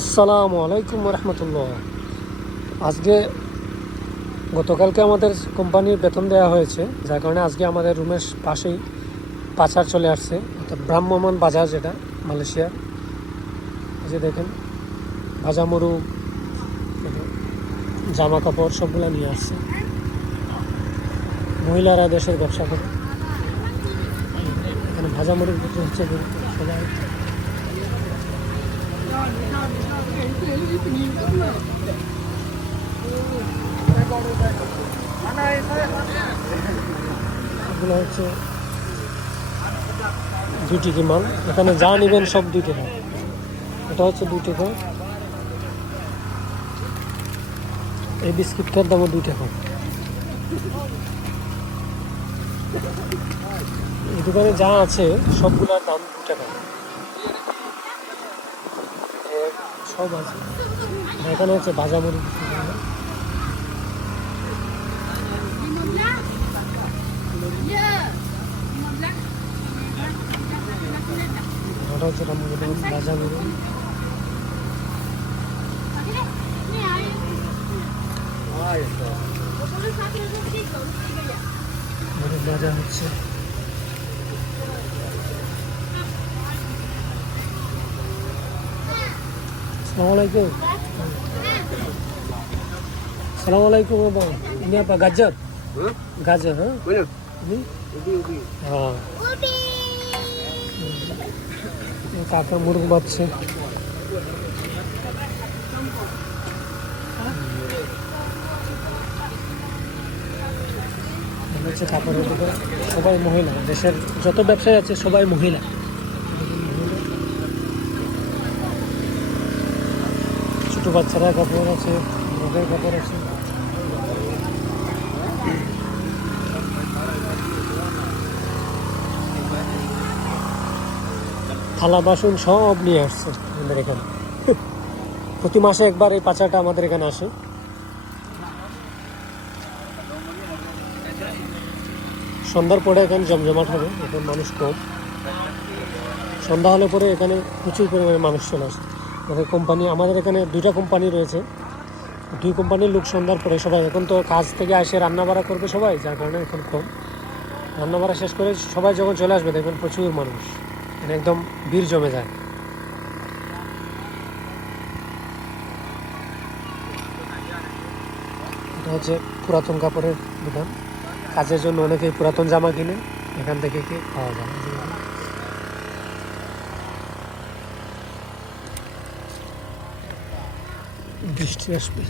আসসালামু আলাইকুম রহমতুল্লাহ। আজকে গতকালকে আমাদের কোম্পানির বেতন দেওয়া হয়েছে, যার কারণে আজকে আমাদের রুমের পাশেই পাচার চলে আসছে, অর্থাৎ ভ্রাম্যমাণ বাজার, যেটা মালয়েশিয়ার। এই যে দেখেন, ভাজা মুরু, জামা কাপড় সবগুলো নিয়ে আসছে। মহিলারা দেশের ব্যবসা করে। এখানে ভাজা মুরু হচ্ছে সবাই। এগুলো হচ্ছে 2 টিকি মাল। এখানে যা নেবেন সব 2 টাকা। এটা হচ্ছে 2 টাকা। এই বিস্কুটটার দামও 2 টাকা। এই দোকানে যা আছে সবগুলোর দাম 2 টাকা। সব আছে। এখানে হচ্ছে ভাজা মুড়ি। ওটা হচ্ছে ভাজা মুড়ি। ভাজা হচ্ছে। Assalamualaikum. Assalamualaikum abang. Ini apa, gajar? Gajar, ha? Mana? Ini? Ubi. হ্যাঁ, কাকা মুরগ বাচ্ছে। হচ্ছে কাপড়ের দোকান। সবাই মহিলা। দেশের যত ব্যবসায়ী আছে সবাই মহিলা। ছোট বাচ্চারা কাপড় আছে, বড়দের কাপড় আছে। থালা বাসন সব নিয়ে আসছে আমাদের এখানে। প্রতি মাসে একবার এই পাচারটা আমাদের এখানে আসে। সন্ধ্যার পরে এখানে জমজমাট হবে, এখন মানুষ কম। সন্ধ্যা হলে পরে এখানে প্রচুর পরিমাণে মানুষ চলে আসে। আমাদের এখানে 2টা কোম্পানি রয়েছে। 2 কোম্পানির লোক সন্ধ্যার পরে সবাই, এখন তো কাজ থেকে এসে রান্না বাড়া করবে সবাই, যার কারণে এখন কম। রান্না বাড়া শেষ করে সবাই যখন চলে আসবে দেখবেন প্রচুর মানুষ, মানে একদম ভিড় জমে যায়। এটা হচ্ছে পুরাতন কাপড়ের দোকান। কাজের জন্য অনেকেই পুরাতন জামা কিনে এখান থেকে পাওয়া যায়। বৃষ্টি আসবে।